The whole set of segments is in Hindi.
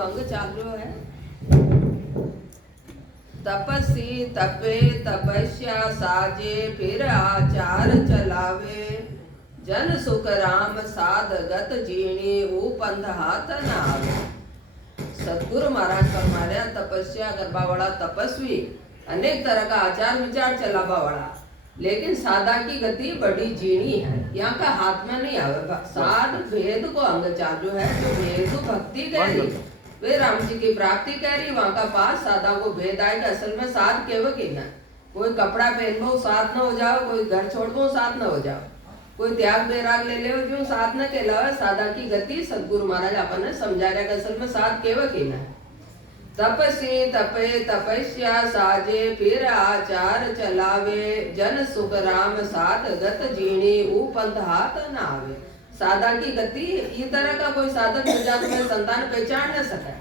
अंग चालू है। तपसी तपे तपस्या साजे फिर आचार चलावे, जन सुख राम साधगत जीणी उपंध हाथ नावे। सदगुरु महाराज फरमाया तपस्या करवा वाला तपस्वी अनेक तरह का आचार विचार चलावा वाला, लेकिन सादा की गति बड़ी जीणी है। यहाँ का हाथ में नहीं आवे। साध भेद को अंग चालू है। जो भेद को भक्ति कह रही वे राम जी की प्राप्ति कह रही, वहां का पास सादा को भेद आएगा। असल में साध केवल की ना, कोई कपड़ा पहन वो साथ न हो जाओ, कोई घर छोड़ दो साथ न हो जाओ, कोई त्याग बैराग ले ले जो साथ न कहलावे। सादा की गति सदगुरु महाराज अपन ने समझा रहा। असल में साध केवल की ना, तपसी तपे तपस्या साजे फिर आचार चलावे, जन सुख राम साध गत जीणी उपंथ हाथ न आवे। साधा की गति इस तरह का कोई साधक जात में संतान पहचान न सके,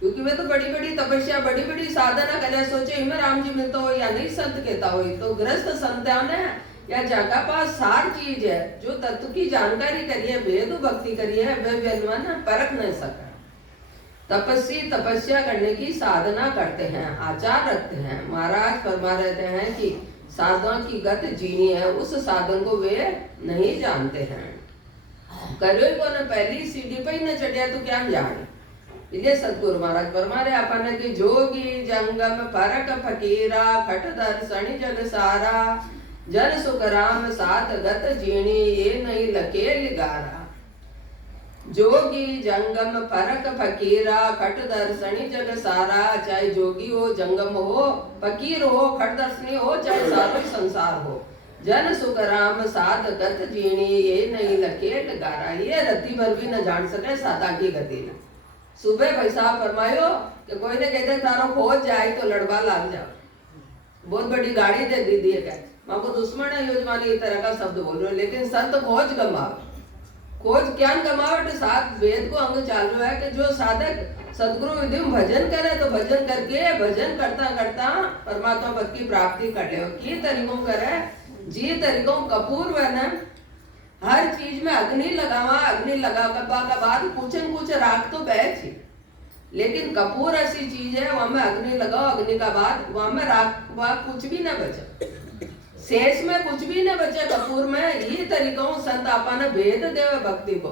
क्योंकि वे तो बड़ी बड़ी तपस्या बड़ी बड़ी साधना करे, सोचे इनमें राम जी मिलता हो या नहीं संत कहता हो। तो ग्रस्त संतान है या जगह पास सार चीज है जो तत्व की जानकारी करिए, भेद भक्ति करिए, वे परख नहीं सके। तपस्वी तपस्या करने की साधना करते हैं, आचार रखते हैं। महाराज फरमा रहते हैं कि साधना की गत जीनी है, उस साधन को वे नहीं जानते हैं। करियो को न पहली सीढ़ी पे ही न चढ़िया तो क्या जाने। इसलिए सतगुरु महाराज फरमा रहे अपन की जोगी जंगम फरक फकीरा खट दर्शनी जग सारा, जन सुख राम साथ गत जीनी ये नहीं लके लिगारा। जोगी जंगम फरक फकीरा खट दर्शनी जग सारा, चाहे जोगी हो जंगम हो फकीर हो खट दर्शनी हो चाहे सारा संसार हो, जन सुख राम साध गत जीणी ये नहीं लकेट गारा। ये रत्ती भर भी न जान सके सादा की गति न। सुबह भाई साहब फरमायो कि कोई ने कहते तारो खोज जाए तो लड़वा लाग जाओ, बहुत बड़ी गाड़ी दे दी है क्या माँ को दुश्मन है योजमानी इस तरह का शब्द बोल रहे हो। लेकिन संत खोज गमावे, खोज क्या गमावट साथ वेद को अंग चालू है कि जो साधक सदगुरु विधि में भजन करे तो भजन करके भजन करता करता परमात्मा पद की प्राप्ति कर ले। की तरीकों करे जी तरीकों कपूर बना, हर चीज में अग्नि लगावा, अग्नि लगा के बाद कुछ राख तो बैठ ही, लेकिन कपूर ऐसी चीज है वहां में अग्नि लगाओ, अग्नि का बाद वहां में राख कुछ भी न बचे, शेष में कुछ भी न बचे कपूर में। ये तरीकों संत आपा ने भेद देवे भक्ति को,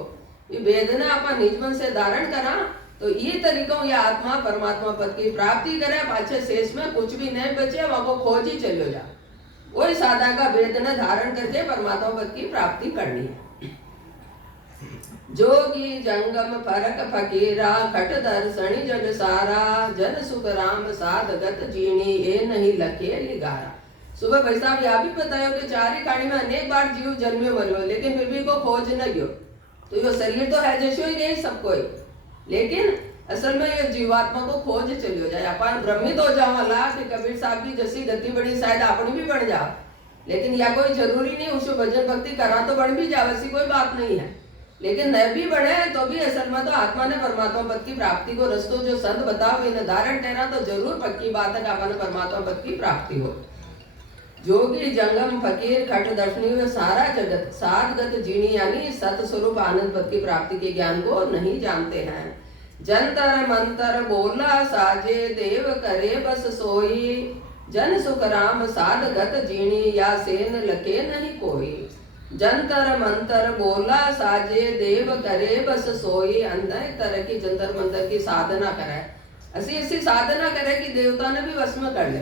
ये भेद ने आपा निज मन से धारण करा तो ये तरीकों ये आत्मा परमात्मा पद की प्राप्ति करे, पाछे शेष में कुछ भी नहीं बचे, वहां को खोज ही चलो जा। वही साधा का वेद ने धारण करके परमात्मा पद की प्राप्ति करनी है। जोगी जंगम फरक फकीरा खट दर्शनी जग सारा, जन सुख राम साध गत जीणी ये नहीं लके लिगारा। सुबह भाई साहब यह भी बतायो कि चारी काणी में अनेक बार जीव जन्मे मरो, लेकिन फिर भी को खोज न गयो। तो यो शरीर तो है जैसो ही गई सबको ही, लेकिन असल में ये जीवात्मा को खोज चलियो जाए। अपन भ्रमित हो जाओ कि कबीर साहब की जैसी गति बड़ी शायद अपनी भी बढ़ जाओ, लेकिन या कोई जरूरी नहीं उसको भजन भक्ति करा तो बढ़ भी जाओ, ऐसी कोई बात नहीं है। लेकिन न भी बढ़े तो भी असल में तो आत्मा ने परमात्मा पद की प्राप्ति को रस्तो जो संत बताओ इन धारण करना तो जरूर पक्की बात है कि अपन परमात्मा पद की प्राप्ति हो। जोगी जंगम फकीर खट दर्शनी में सारा जगत साध गत जीणी यानी सत स्वरूप आनंद पद की प्राप्ति के ज्ञान को नहीं जानते हैं। जंतर मंतर बोला साजे देव करे बस सोई, जन सुख राम साध गत जीणी या सेन लके नहीं कोई। जंतर मंतर बोला साजे देव करे बस सोई, अनेक तरह की जंतर मंतर की साधना करे, ऐसी ऐसी साधना करे कि देवता ने भी वश में कर ले।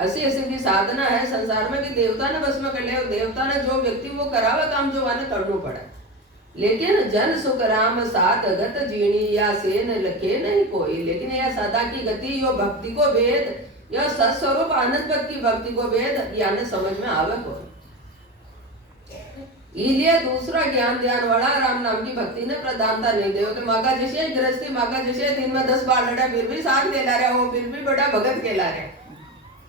ऐसी ऐसी की साधना है संसार में कि देवता ने वश में कर ले, और देवता ने जो व्यक्ति वो करावे काम जो वाने करना पड़े। लेकिन जन सुख राम साथ गत जीणी या सेन लखे नहीं कोई। लेकिन यह सदा की गति यो भक्ति को वेद, यह सत्स्वरूप आनंद पद की भक्ति को वेद यानी समझ में आवे कोई। इसलिए दूसरा ज्ञान ध्यान वाला राम नाम की भक्ति ने प्रधानता नहीं दे कि मागा जैसे गृहस्थी मागा जैसे दिन में 10 बार लड़ा फिर भी साथ खेला रहे हो, फिर भी बड़ा भगत खेला रहे।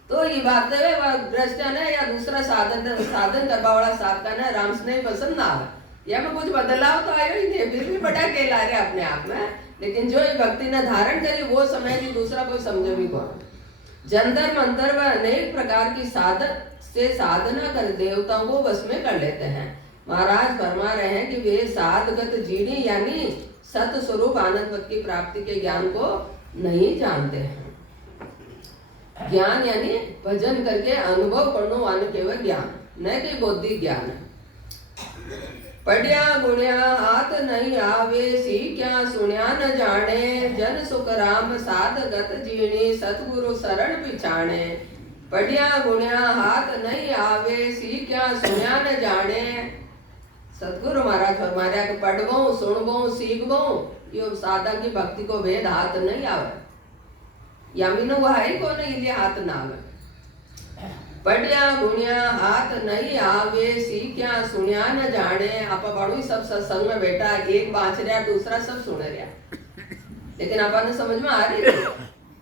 तो ये बात है गृहस्थ ने या दूसरा साधन करवा वाला साथ का ना राम स्नेह पसंद ना आवे, या में कुछ बदलाव तो आयो ही नहीं, फिर भी बड़ा खेला रहे अपने आप में। लेकिन जो भक्ति ने धारण करी वो समय की दूसरा कोई समझे भी कौन। जंतर मंतर व अनेक प्रकार की साधना कर देवताओं को वश में कर लेते हैं। महाराज फरमा रहे हैं कि वे साधगत जीणी यानी सत स्वरूप आनंद पद की प्राप्ति के ज्ञान को नहीं जानते हैं। ज्ञान यानी भजन करके अनुभव करने वाले केवल ज्ञान, न कि बौद्धिक ज्ञान है। पढ़िया गुणिया हाथ नहीं आवे, सीख्या सुनिया न जाने, जन सुख राम साध गत जीणी, सतगुरु शरण पिछाणे। पढ़िया गुणिया हाथ नहीं आवे, सीख्या सुनिया न जाने। सतगुरु महाराज फरमाया कि पढ़बो सुनबो सीखबो, यो साधक की भक्ति को वेद हाथ नहीं आवे। यामिनो वह है को नहीं लिए हाथ ना आवे। पढ़िया गुणिया हाथ नहीं आवे, सीख्या सुनिया न जाने। आप बड़ू सब सत्संग में बैठा, एक बाँच रहा दूसरा सब सुन रहा, लेकिन अपन समझ में आ रही है।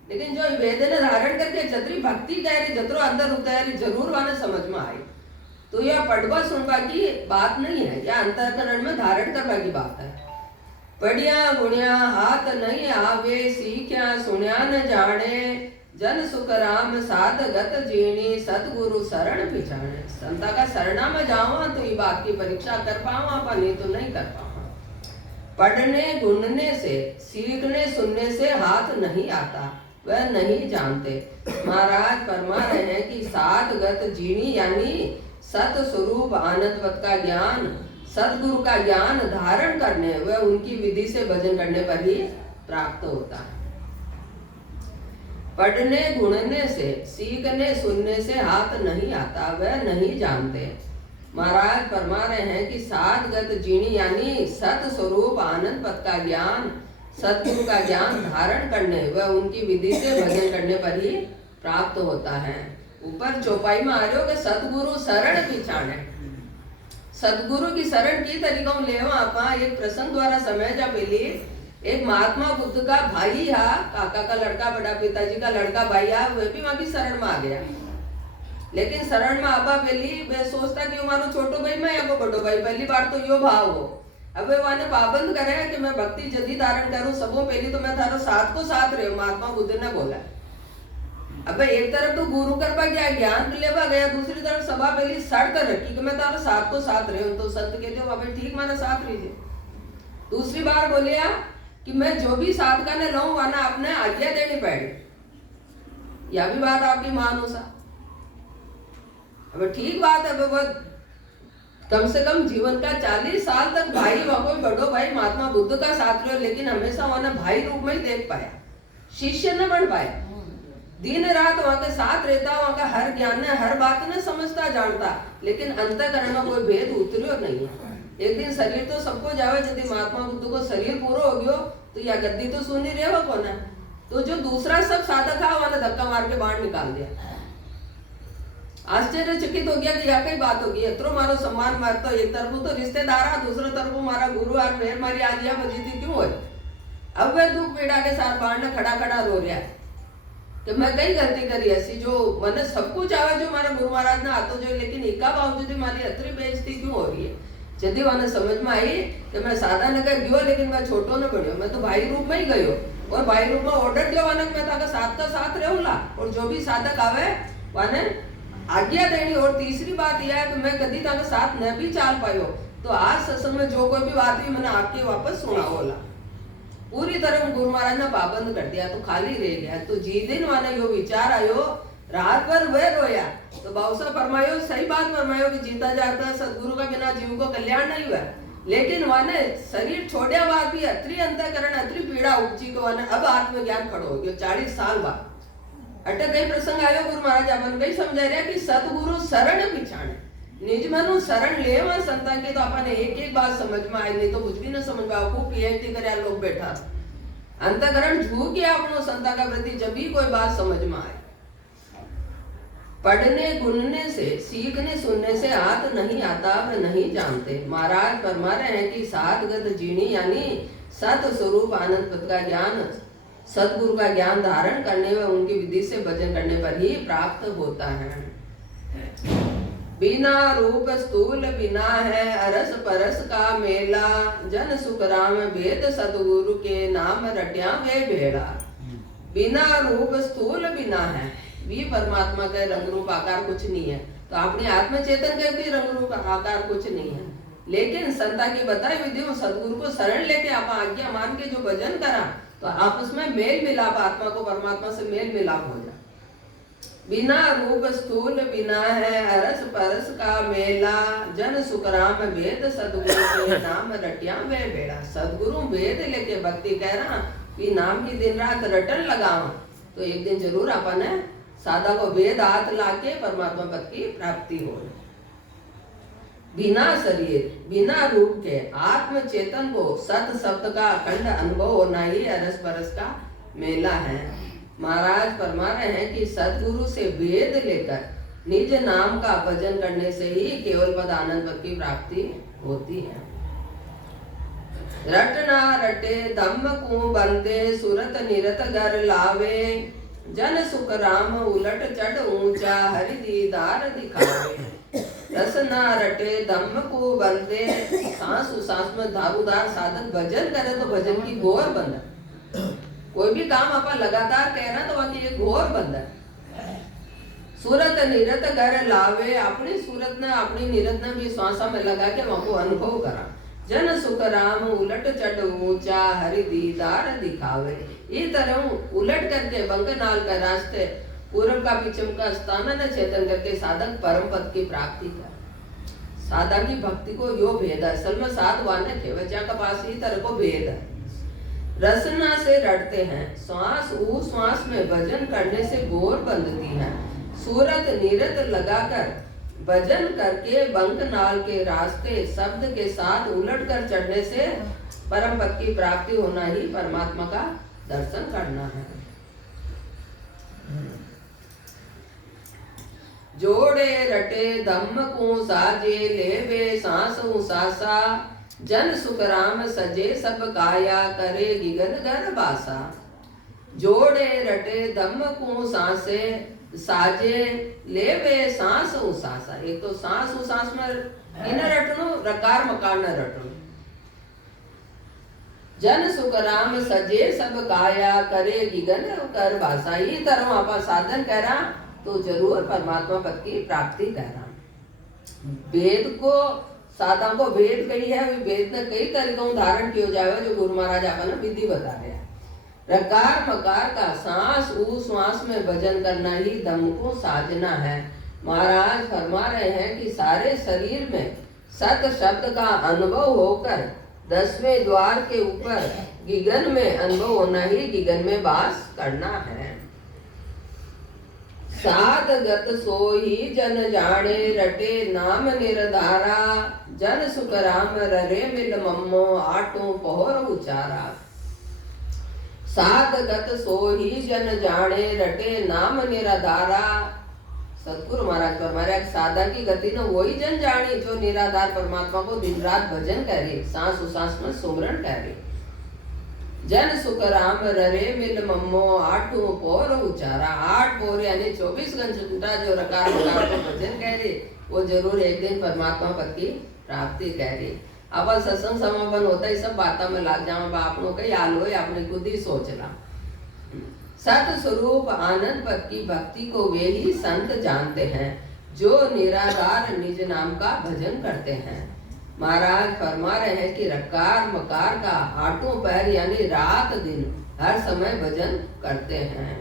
लेकिन जो वेद ने धारण करके जतरी भक्ति कह रही, जतरो अंदर उतारी, जरूर वाने समझ में आई। तो यह पढ़वा सुनवा की बात नहीं है, यह अंतःकरण में धारण करवा की बात है। पढ़िया गुणिया हाथ नहीं आवे, सीख्या सुनिया न जाने, जन सुख राम साध गत जीणी, सतगुरु शरण पिछाणे। संता का शरणा में जावा तो ये बात की परीक्षा कर पावा, पर नहीं तो नहीं कर पावा। पढ़ने गुणने से, सीखने सुनने से हाथ नहीं आता, वह नहीं जानते। महाराज फरमा रहे हैं कि साध गत जीणी यानी सत स्वरूप आनंदवत का ज्ञान, सतगुरु का ज्ञान धारण करने व उनकी विधि से भजन करने पर ही प्राप्त होता है। पढ़ने गुणने से, सीखने सुनने से हाथ नहीं आता, वह नहीं जानते। महाराज फरमा रहे हैं कि साधगत जीणी यानी सत स्वरूप आनंद पद का ज्ञान, सतगुरु का ज्ञान धारण करने व उनकी विधि से भजन करने पर ही प्राप्त होता है। ऊपर चौपाई में आ रहे हो कि सतगुरु शरण पिछाणे। सतगुरु की शरण की तरीकों ले आप एक प्रसंग द्वारा समय जा पहले एक महात्मा बुद्ध का भाई है, काका का लड़का, बड़ा पिताजी का लड़का भाई है, वह भी वहां की शरण में आ गया। लेकिन शरण में आबा पहली वे सोचता कि मानो छोटो भाई मैं या बड़ो भाई, पहली बार तो यो भाव हो। अब वे वाने पाबंद करे कि मैं भक्ति जदी धारण करूं, सबों पहली तो मैं थारो साथ को साथ रहे। महात्मा बुद्ध ने बोला। अब एक तरफ तो गुरु करवा गया, ज्ञान लेवा गया, दूसरी तरफ सभा पहली शर्त रखी कि मैं तारो साथ को साथ रहे हूं। तो संत कहते हो बाबा ठीक माना साथ रही। दूसरी बार बोलिया कि मैं जो भी साधका ने लाऊं वाना आपने आज्ञा देनी पड़ेगी। यह भी बात आपकी मानो सा। अब ठीक बात है, बहुत कम से कम जीवन का 40 साल तक भाई वह कोई बड़ो भाई महात्मा बुद्ध का साथ रहे, लेकिन हमेशा वहां भाई रूप में ही देख पाया, शिष्य न बन पाया। दिन रात वहां के साथ रहता, वहां का हर ज्ञान ने हर बात ने समझता जानता, लेकिन अंतःकरण में कोई भेद उतरियो नहीं है। एक दिन शरीर तो सबको जावे, यदि महात्मा बुद्ध को शरीर पूरा हो गयो तो यह गद्दी तो सुनी रहे कौन है। तो जो दूसरा सब साधक था वहां धक्का मार के बाहर निकाल दिया। आश्चर्यचकित हो गया कि यह कई बात होगी। इतरो मारो सम्मान मारता, एक तरफ तो रिश्तेदार, दूसरे तरफ मारा गुरु और मेहर मारी आजिया बजी थी क्यों है। अब वह दुख पीड़ा के साथ बाहर ने खड़ा खड़ा रो रहा है कि मैं कई गलती करी ऐसी, जो मैंने सब कुछ आवे जो हमारा गुरु महाराज ने हाथों जो, लेकिन इका बावजूद हमारी अतरी बेइज्जती क्यों हो रही है। यदि वहां समझ में आई कि मैं सादा नगर गयो, लेकिन मैं छोटो न बनियो, मैं तो भाई रूप में ही गयो और भाई रूप में ऑर्डर दियो वाने मैं ताका साथ का साथ रहूंगा और जो भी साधक आवे वाने आज्ञा देनी। और तीसरी बात यह है कि मैं कभी ताका साथ न भी चाल पायो, तो आज सत्संग में जो कोई भी बात हुई मैंने आपके वापस सुना बोला। पूरी तरह गुरु महाराज ने पाबंद कर दिया, तो खाली रह गया। तो जी दिन वाने यो विचार आयो, रात भर वह रोया। तो बाबूसा फरमायो, सही बात फरमायो कि जीता जाता सदगुरु का बिना जीव को कल्याण नहीं हुआ, लेकिन वाने शरीर छोड़े बाद भी अत्री अंतःकरण अत्री पीड़ा उपजी को वाने अब आत्मज्ञान खड़ो हो गयो 40 साल बाद। अटे कई प्रसंग आयो गुरु महाराज अपन कई समझा रहा कि सतगुरु शरण पिछाणे, निज मनु शरण लेवा संता के। तो अपन एक एक बात समझ में आई, नहीं तो कुछ भी न समझ पाओ। खूब पीएचडी करे लोग बैठा, अंतःकरण झूक गया अपनो संता का प्रति जब भी कोई बात समझ में आए। पढ़ने गुनने से, सीखने सुनने से हाथ नहीं आता, वे नहीं जानते। महाराज फरमा रहे हैं कि साधगत जीणी यानी सत स्वरूप आनंद पद का ज्ञान, सतगुरु का ज्ञान धारण करने व उनकी विधि से भजन करने पर ही प्राप्त होता है। बिना रूप स्थूल बिना है अरस परस का मेला, जन सुख राम वेद सतगुरु के नाम रट्या वे भेड़ा। बिना रूप स्थूल बिना है, भी परमात्मा का रंग रूप आकार कुछ नहीं है, तो अपने आत्म चेतन के भी रंग रूप आकार कुछ नहीं है। लेकिन संता की बताई विधियों सदगुरु को शरण लेके आप आज्ञा मान के जो भजन करा तो आपस में मेल मिलाप, आत्मा को परमात्मा से मेल मिलाप हो जाए। बिना रूप स्थूल बिना है अरस परस का मेला, जन सुखराम वेद सदगुरु के नाम रटिया वे बेड़ा। सदगुरु वेद लेके भक्ति कह रहा कि नाम की दिन रात रटन लगाओ तो एक दिन जरूर अपन है सादा को वेद हाथ लाके परमात्मा पद की प्राप्ति हो। बिना शरीर बिना रूप के आत्म चेतन को सत शब्द का अखंड अनुभव होना ही अरस परस का मेला है। महाराज फरमा रहे हैं कि सदगुरु से वेद लेकर निज नाम का भजन करने से ही केवल पद आनंद पद की प्राप्ति होती है। रटना रटे धम्म को बंदे सुरत निरत घर लावे, जन सुख राम उलट चढ़ ऊंचा हरि दीदार दिखावे। रसना रटे धम्म को बंदे, सांस उसास में धारूदार साधक भजन करे तो भजन की घोर बंधन। कोई भी काम अपन लगातार कह रहा तो वहां ये घोर बंधन। सूरत निरत घर लावे, अपनी सूरत ने अपनी निरत ने भी श्वासा में लगा के वहां को अनुभव करा। जन सुख राम उलट चढ़ ऊंचा हरि दीदार दिखावे। ये तरह उलट करके बंकनाल का रास्ते पूर्व का पश्चिम का स्थान न चेतन करके साधक परम पद की प्राप्ति कर। साधा की भक्ति को यो भेद है, असल में साधवान केवचा का पास ही तरह को भेद है। रसना से रटते हैं, श्वास ऊ श्वास में भजन करने से गोर बंधती है। सूरत निरत लगाकर भजन करके बंकनाल के रास्ते शब्द के साथ उलट कर चढ़ने से परम पद की प्राप्ति होना ही परमात्मा का दर्शन करना है। जोड़े रटे धम्म को साजे लेवे सांस सासा, जन सुख राम सजे सब काया करे गिगन घर बासा। जोड़े रटे धम्म को सांसे साजे लेवे सांस उसासा। एक तो सांस उसास में इन रटनो रकार मकार न रटनो। जन सुख राम सजे सब काया करे गिगन कर बासा। ये तरह आप साधन करा तो जरूर परमात्मा पद की प्राप्ति करा। वेद को साधा को वेद कही है, वेद ने कई तरीकों धारण किया जाए जो गुरु महाराज अपन विधि बता रहे हैं। रकार मकार का सांस ऊ श्वास में भजन करना ही दम को साजना है। महाराज फरमा रहे हैं कि सारे शरीर में सत शब्द का अनुभव होकर 10वें द्वार के ऊपर गिगन में अनुभव होना ही गिगन में वास करना है। साध गत सोही जन जाने रटे नाम निर्धारा, जन सुख राम ररे मिल मम्मो आटो पहोर उचारा। साध गत सोही जन जाने रटे नाम निराधारा। सतगुरु महाराज फरमाया साधा की गति न वही जन जानी जो निराधार परमात्मा को दिन रात भजन करे, सांस उसास में सुमरण करे। जन सुख राम ररे मिल मम्मो आठों पोर उचारा। 8 पोर यानी 24 घंटा जो रकार मकार को भजन कह रही वो जरूर एक दिन परमात्मा पद की प्राप्ति कह रही। अब सत्संग समापन होता है सब बातों में लाग जाओ आपनों का याल हो आपने खुद ही सोच ला। सत स्वरूप आनंद पद की भक्ति को वे ही संत जानते हैं जो निराधार निज नाम का भजन करते हैं। महाराज फरमा रहे हैं कि रकार मकार का आठों पैर यानी रात दिन हर समय भजन करते हैं।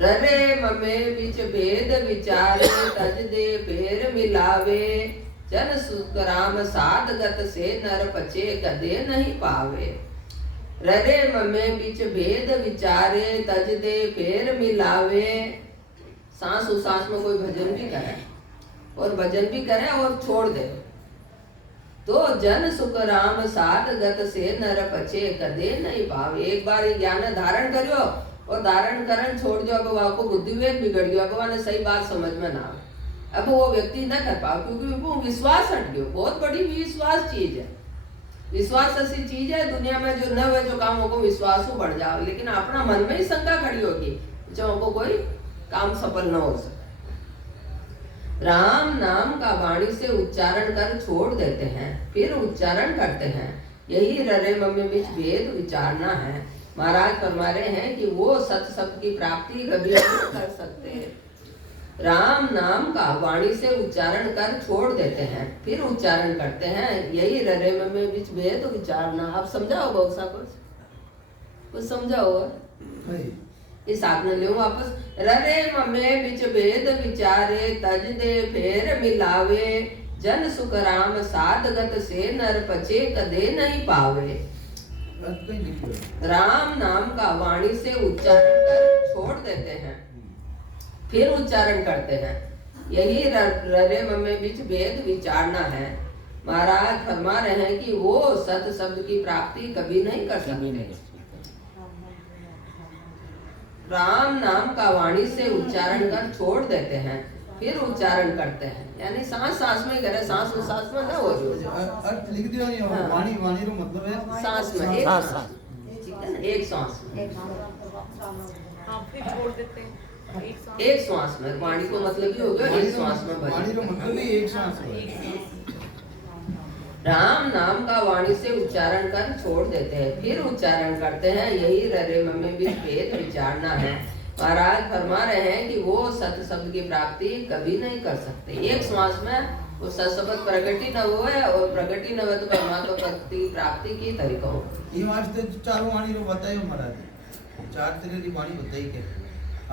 ररे ममे बिच भेद विचारे तज दे फेर मिलावे, जन सुख राम साध गत से नर पचे कदे नहीं पावे। ररे ममे बिच भेद विचारे तज दे फेर मिलावे। सांस उसास में कोई भजन भी करे और भजन भी करे और छोड़ दे तो जन सुख राम साध गत से नर पचे कदे नहीं पावे। एक बार ये ज्ञान धारण करियो और धारण करण छोड़ दियो अब आपको बुद्धि विवेक बिगड़ गयो, अब वहां सही बात समझ में ना आवे, अब वो व्यक्ति न कर पाओ क्योंकि वो विश्वास हट गयो। बहुत बड़ी विश्वास चीज है। विश्वास ऐसी चीज है दुनिया में जो न हुए जो काम हो विश्वास बढ़ जाओ, लेकिन अपना मन में ही शंका खड़ी होगी जो हमको कोई काम सफल न हो सके। राम नाम का वाणी से उच्चारण कर छोड़ देते हैं फिर उच्चारण करते हैं, यही ररे मम्मी बीच भेद विचारना है। महाराज फरमा रहे हैं कि वो सत शब्द की प्राप्ति कभी नहीं कर सकते। राम नाम का वाणी से उच्चारण कर छोड़ देते हैं, फिर उच्चारण करते हैं, यही ररे में बीच भेद विचारना। आप समझाओ बहुसा कुछ समझाओ इस आज्ञा ले वापस। ररे ममे बिच भेद विचारे तज दे फेर मिलावे, जन सुख राम साधगत से नर पचे कदे नहीं पावे। राम नाम का वाणी से उच्चारण कर छोड़ देते हैं, फिर उच्चारण करते हैं, यही ररे ममे बीच भेद विचारना है। महाराज फरमा रहे हैं कि वो सत शब्द की प्राप्ति कभी नहीं कर सकते। राम नाम का वाणी से उच्चारण कर छोड़ देते हैं, फिर उच्चारण करते हैं, यानी सांस सांस में करे, सांस में ना हो। अर्थ लिख दिया नहीं। हाँ। वाणी रो मतलब है सांस में, एक सांस, ठीक है ना, एक सांस में, फिर छोड़ देते हैं एक श्वास में। वाणी को मतलब ही हो गया एक श्वास में। वाणी रो मतलब ही एक सांस में। राम नाम का वाणी से उच्चारण कर छोड़ देते हैं, फिर उच्चारण करते हैं, यही ररे ममे भी भेद विचारना है। महाराज फरमा रहे हैं कि वो सत शब्द की प्राप्ति कभी नहीं कर सकते। एक श्वास में वो सत शब्द प्रगति न हुए, और प्रगति न हुए तो परमात्मा की प्राप्ति की तरीका हो। ये वास्ते चारों वाणी रो बताइयो महाराज, चार तरह की वाणी बताई के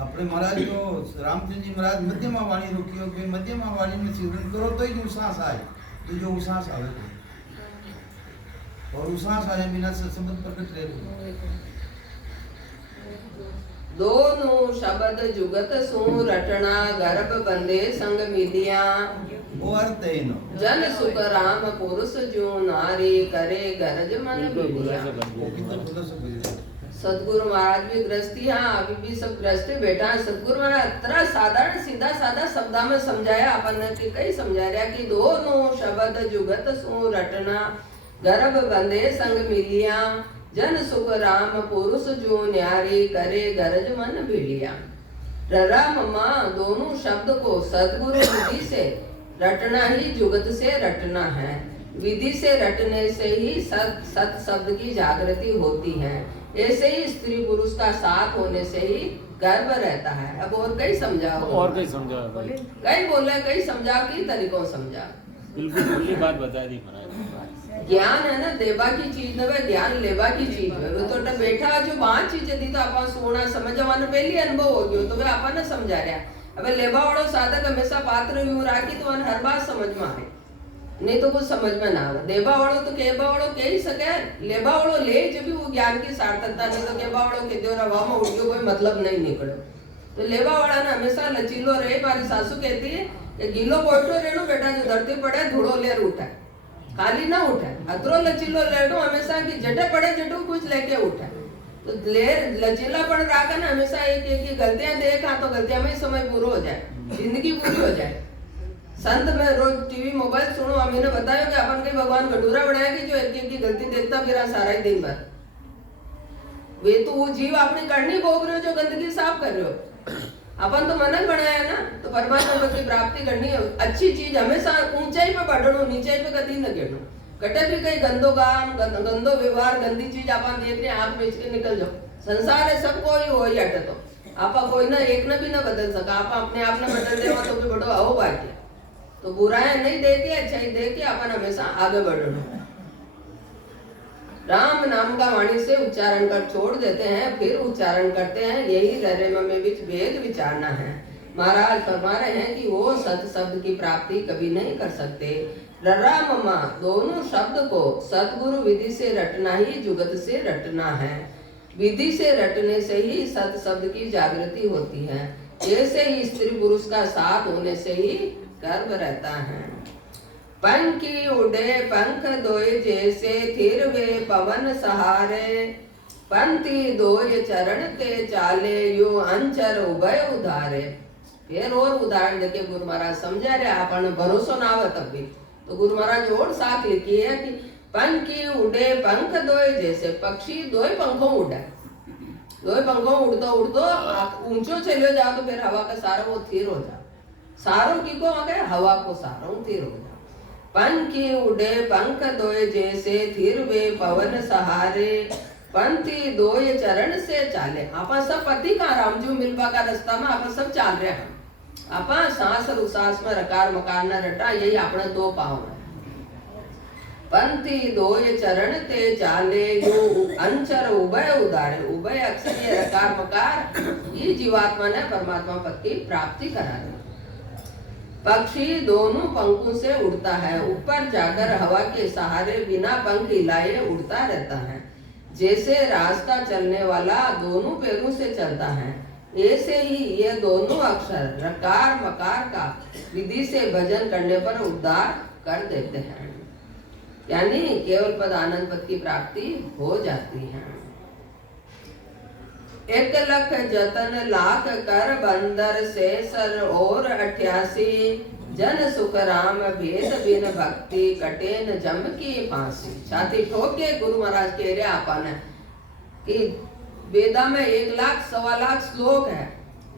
अपने महाराज को रामचंद्र जी महाराज मध्यमा वाणी रोकियो कि मध्यमा वाणी में सिमरन करो तो ही उसास आए, तो जो उसास आवे और उसास आए बिना शब्द प्रकट रहे। दोनों शब्द जुगत सु रटना, गर्भ बंदे संग मिलिया, वो अर्थ है नो जन सुख राम पुरुष जो नारी, करे गरज मन बिलिया। सतगुरु महाराज भी गृहस्थी, हाँ अभी भी सब गृहस्थी बैठा है। सतगुरु महाराज इतना साधारण सीधा साधा शब्दा में समझाया अपन ने, कई समझा रहा कि दोनों शब्द जुगत सु रटना, गर्भ बंदे संग मिलिया, जन सुख राम पुरुष जो न्यारी, करे गरज मन भिलिया। ररा ममा दोनों शब्द को सतगुरु विधि से रटना ही जुगत से रटना है। विधि से रटने से ही सत शब्द की जागृति होती है। ऐसे ही स्त्री पुरुष का साथ होने से ही गर्भ रहता है। अब और कई समझाओ, और कई समझाओ भाई, कई बोले, कई समझाओ की तरीकों समझा। बिल्कुल खुली बात बता दी महाराज। ज्ञान है ना देवा की चीज न, ज्ञान लेवा की चीज है। वो तो बैठा जो पांच चीजें दी तो अपन सोना समझवाना पहली अनुभव हो गयो, तो वे अपन ने समझा रहा। अब लेवा वालों साधक हमेशा पात्र यूं राखी तो हर बात समझ में आए, नहीं तो कुछ समझ में ना आवे। देवा वालों तो केबा वालों कह ही सके, लेबा वालों ले जब भी वो ज्ञान की सार्थकता, नहीं तो केबा वालों के देव रवा में उठ गयो, कोई मतलब नहीं निकलो। तो लेवा वाला ना हमेशा लचीलो रहे। हमारी सासू कहती है कि गीलो बोटो रेणु बेटा, जो धरती पड़े धूड़ो लेर उठा, खाली ना उठे। अतरो लचीलो लेडो हमेशा की जटे पड़े जटो कुछ लेके उठे। तो लेर लचीला पड़ रहा ना हमेशा एक एक की गलतियां देखा तो गलतियां में समय पूरा हो जाए, जिंदगी पूरी हो जाए। संत में रोज टीवी मोबाइल सुनो, हम इन्हें बतायो कि अपन के भगवान गडूरा बनाया कि जो एक एक की गलती देखता फिर सारा ही दिन भर। वे तो वो जीव आपने करनी भोग रहे हो जो गंदगी साफ कर रहे हो। अपन तो मनन बनाया ना, तो परमात्मा की प्राप्ति करनी है। अच्छी चीज हमेशा ऊंचाई पे बढ़ो, नीचाई पे कभी न गिरनो। कटे भी कहीं गंदो काम, गंदो व्यवहार, गंदी चीज अपन देख रहे आंख बेच के निकल जाओ। संसार है सबको ही हो ही अटे, तो आपा कोई ना एक ने भी ना बदल सका। आप अपने आप ने बदल दे तो भी बढ़ो आओ बाकी। तो बुराई नहीं देके अच्छाई देके अपन हमेशा आगे बढ़ो। राम नाम का वाणी से उच्चारण कर छोड़ देते हैं, फिर उच्चारण करते हैं, यही ररे में बीच भेद विचारना है। महाराज फरमा रहे हैं कि वो सत शब्द की प्राप्ति कभी नहीं कर सकते। ररा ममा दोनों शब्द को सतगुरु विधि से रटना ही जुगत से रटना है। विधि से रटने से ही सत शब्द की जागृति होती है। ऐसे ही स्त्री पुरुष का साथ होने से ही गर्भ रहता है। पंखी उड़े पंख दोय जैसे, थिर वे पवन सहारे, पंथी दोय चरण ते चाले, यो अंचर उभय उधारे। फिर और उदाहरण देके गुरु महाराज समझा रहे, अपन भरोसा ना आवे तब भी तो गुरु महाराज और साथ लिखी है कि पंखी उड़े पंख दोय जैसे, पक्षी दोय पंखों उड़े, दोय पंखों उड़तो उड़तो ऊंचो चले जाओ तो फिर हवा का सारा वो थिर हो जाओ। सारों की को आ गए हवा को सारों थिर हो जाओ। पंखी उड़े पंख दोय जैसे, थिर वे पवन सहारे, पंथी दोय चरण से चाले। आप सब पति का रामजू मिलवा का रास्ता में आप सब चाल रहे हैं। आपा सांस और उसास में रकार मकार न रटा, यही अपने दो पाँव है। पंथी दोय चरण ते चाले, यो अंचर उभय उदारे। उभय अक्षर ये रकार मकार, ये जीवात्मा ने परमात्मा पद की प्राप्ति करा दी। पक्षी दोनों पंखों से उड़ता है, ऊपर जाकर हवा के सहारे बिना पंख हिलाए उड़ता रहता है। जैसे रास्ता चलने वाला दोनों पैरों से चलता है, ऐसे ही ये दोनों अक्षर रकार मकार का विधि से भजन करने पर उद्धार कर देते हैं, यानी केवल पद आनंद पद की प्राप्ति हो जाती है। 1,00,000 जतन लाख कर बंदर से सर और 88, जन सुख राम भेद बिन भक्ति कटे न जम की फांसी। छाती ठोक के गुरु महाराज कह रहे आपने कि वेदा में 1,00,000 सवा लाख श्लोक है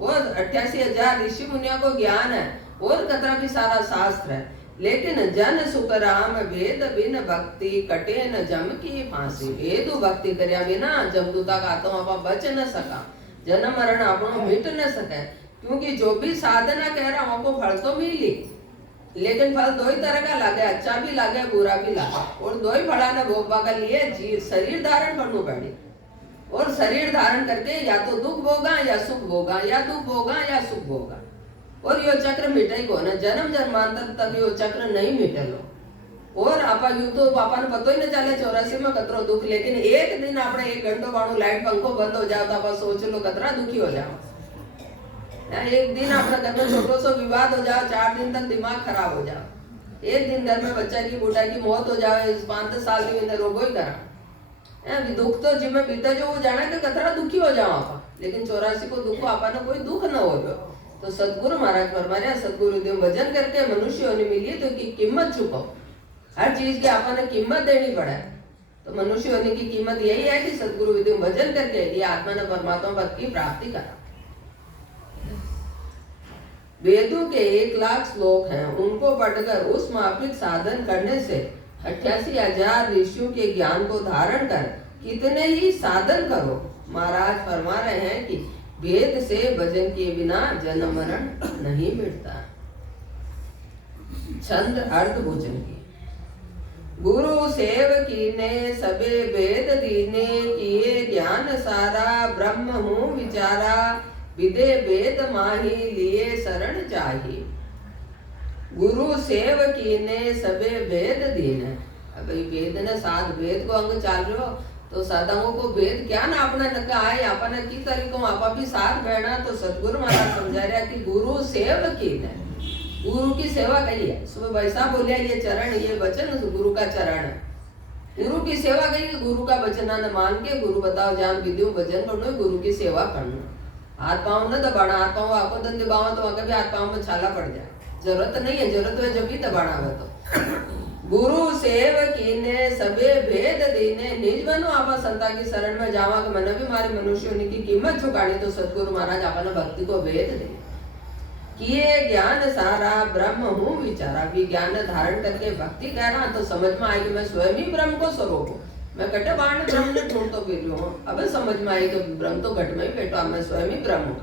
और 88,000 ऋषि मुनियों को ज्ञान है और कतरा भी सारा शास्त्र है, लेकिन जन सुख राम वेद बिन भक्ति कटे न जम की फांसी। वेदु भक्ति कर्या बिना जमदूता का तो आप बच न सका, जन्म मरण आपनो मिट न सके, क्योंकि जो भी साधना कह रहा हमको फल तो मिली, लेकिन फल दो ही तरह का लागे, अच्छा भी लागे बुरा भी लागे, और दो ही फला ने भोगवा के लिए शरीर धारण करना पड़े, और शरीर धारण करके या तो दुख भोगा या सुख भोगा, या दुख भोगा या सुख भोगा, और यो चक्र मिटे को न जन्म जन्मांतर तक यो चक्र नहीं मिटेलो। और आपा यू तो आपा ने पतो ही न चले 84 में कतरो दुख, लेकिन एक दिन आपने 1 घंटो वाणु लाइट पंखो बंद हो जाओ तो आप सोच लो कतरा दुखी हो जाओ। एक दिन अपने घर में छोटो सो विवाद हो जाओ, 4 दिन तक दिमाग खराब हो जाओ, एक दिन घर में बच्चा की बूढ़ा की मौत हो जाए, 5 साल की मैंने रोगो ही करा। दुख तो जिम्मे बीता जो वो जाना कि कतरा दुखी हो जाओ आपा, लेकिन 84 को दुख आपा ने कोई दुख न हो गयो। तो सदगुरु महाराज फरमाया सदगुरु देव भजन करके मनुष्य होने मिली तो की कीमत चुकाओ, हर चीज की आपा ने कीमत देनी पड़े। तो मनुष्य होने की कीमत यही है कि सदगुरु विदेव भजन करके ये आत्मा ने परमात्मा पद की प्राप्ति करा। वेदों के 1,00,000 श्लोक हैं, उनको पढ़कर उस माफिक साधन करने से 88,000 ऋषियों के ज्ञान को धारण कर कितने ही साधन करो। महाराज फरमा रहे हैं कि वेद से भजन किए बिना जन्म मरण नहीं मिटता। छंद अर्थ भोजन की। गुरु सेव कीने सबे वेद दीने, किए ज्ञान सारा ब्रह्म हूँ विचारा, विदे वेद माही लिए शरण चाहिए। गुरु सेव कीने सबे वेद दीने। अब वेद ने 7 वेद को अंग चाल रहे हो तो साधकों को वेद क्या ना अपने नका आए अपने की तरीकों आपा भी साथ बैठना। तो सदगुरु महाराज समझा रहा कि गुरु सेव कीने, गुरु की सेवा कही है। सुबह वैसा बोलिया ये चरण ये वचन गुरु का चरण है, गुरु की सेवा कही कि गुरु का वचन न मान के गुरु बताओ जान विधियों भजन करना, गुरु की सेवा करना। हाथ पाँव न दबाना, हाथ पाँव आपको दन दबाओ तो वहां भी हाथ पाँव में छाला पड़ जाए, जरूरत नहीं है, जरूरत है जब भी दबाना है। तो गुरु सेव कीने सबे भेद दीने, निज बनो आपा संता की शरण में जावा कि मन भी मारे मनुष्य होने की कीमत चुकानी। तो सदगुरु महाराज आपने भक्ति को भेद दे, किए ज्ञान सारा ब्रह्म हूँ विचारा। भी ज्ञान धारण करके भक्ति कह रहा तो समझ में आएगी मैं स्वयं ही ब्रह्म को स्वरूप हूँ, मैं कटे बाण ब्रह्म ने ढूंढ तो फिर हूँ। अब समझ में आई कि ब्रह्म तो घट में ही बैठा, मैं स्वयं ही ब्रह्म हूँ।